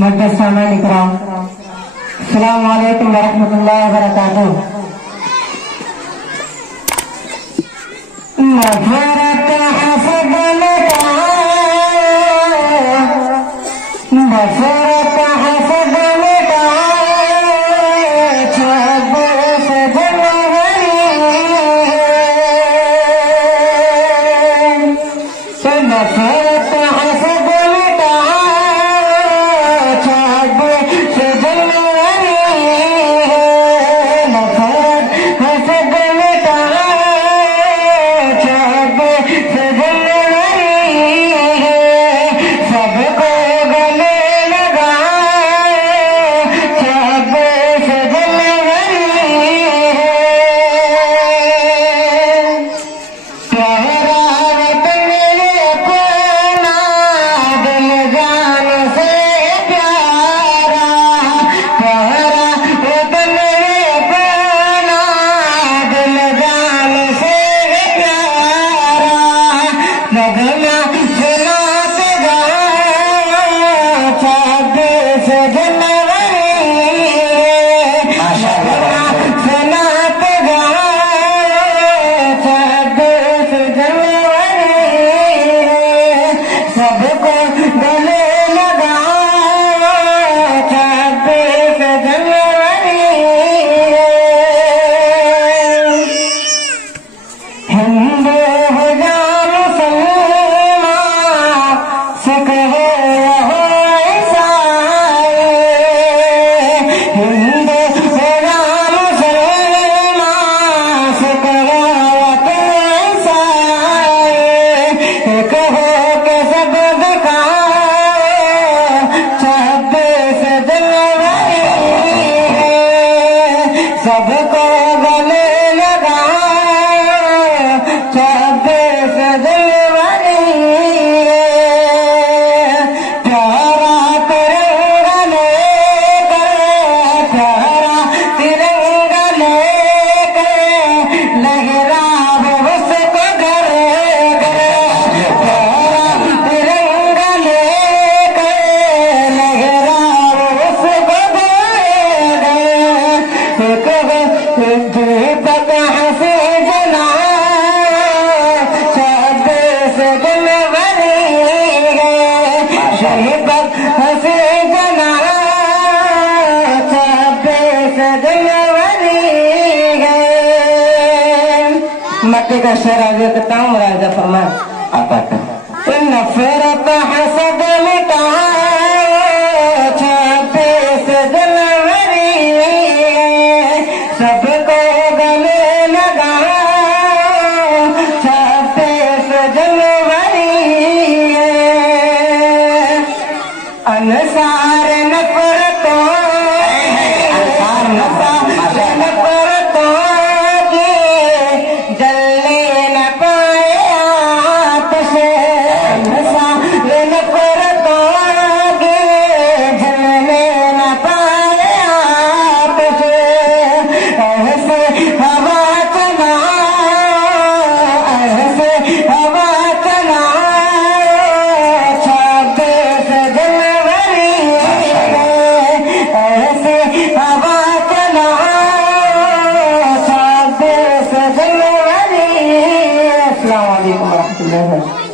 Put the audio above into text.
मुक़द्दसाना इकराम, अस्सलामु अलैकुम वरहमतुल्लाहि वबरकातुहू। नफ़रत हसद मिटा, नफ़रत हसद मिटा, 26 जनवरी नफ़रत हसद मिटा, 26 जनवरी नफ़रत हसद मिटा, 26 जनवरी सबको गले लगा, 26 जनवरी प्यारा वतन अपना दिल जान से प्यारा, प्यारा वतन अपना दिल जान से प्यारा, नगमा सुनात गा 26 जनवरी, नगमा सुनात गा 26 जनवरी सबको गले लगा, 26 जनवरी हिंदू हो या मुसलमान, सिख हो या हो ईसाई, हिंदू हो या मुसलमान, सिख हो या तो ईसाई, एक हो के सब दिखाओ 26 जनवरी सबको गले लगा 26 जनवरी प्यारा तिरंगा लेकर, प्यारा तिरंगा लेकर लहराओ उसको घर घर, प्यारा तिरंगा लेकर लहराओ उसको घर घर, दीपक हंसे जना 26 जनवरी दीपक हंसे जना 26 जनवरी मक्के का शेर आगे करता हूँ राजा फरमान आता का नफ़रत हसद मिटा 26 जनवरी सबको गले लगा 26 जनवरी अनसार नफ़रतों की जलने न पाए आतिश, अनसार नफ़रतों की जलने न पाए आतिश, ऐसे हवा चला, ऐसे हवा चला 26 जनवरी ऐसे हवा चला 26 जनवरी। अस्सलाम वालेकुम।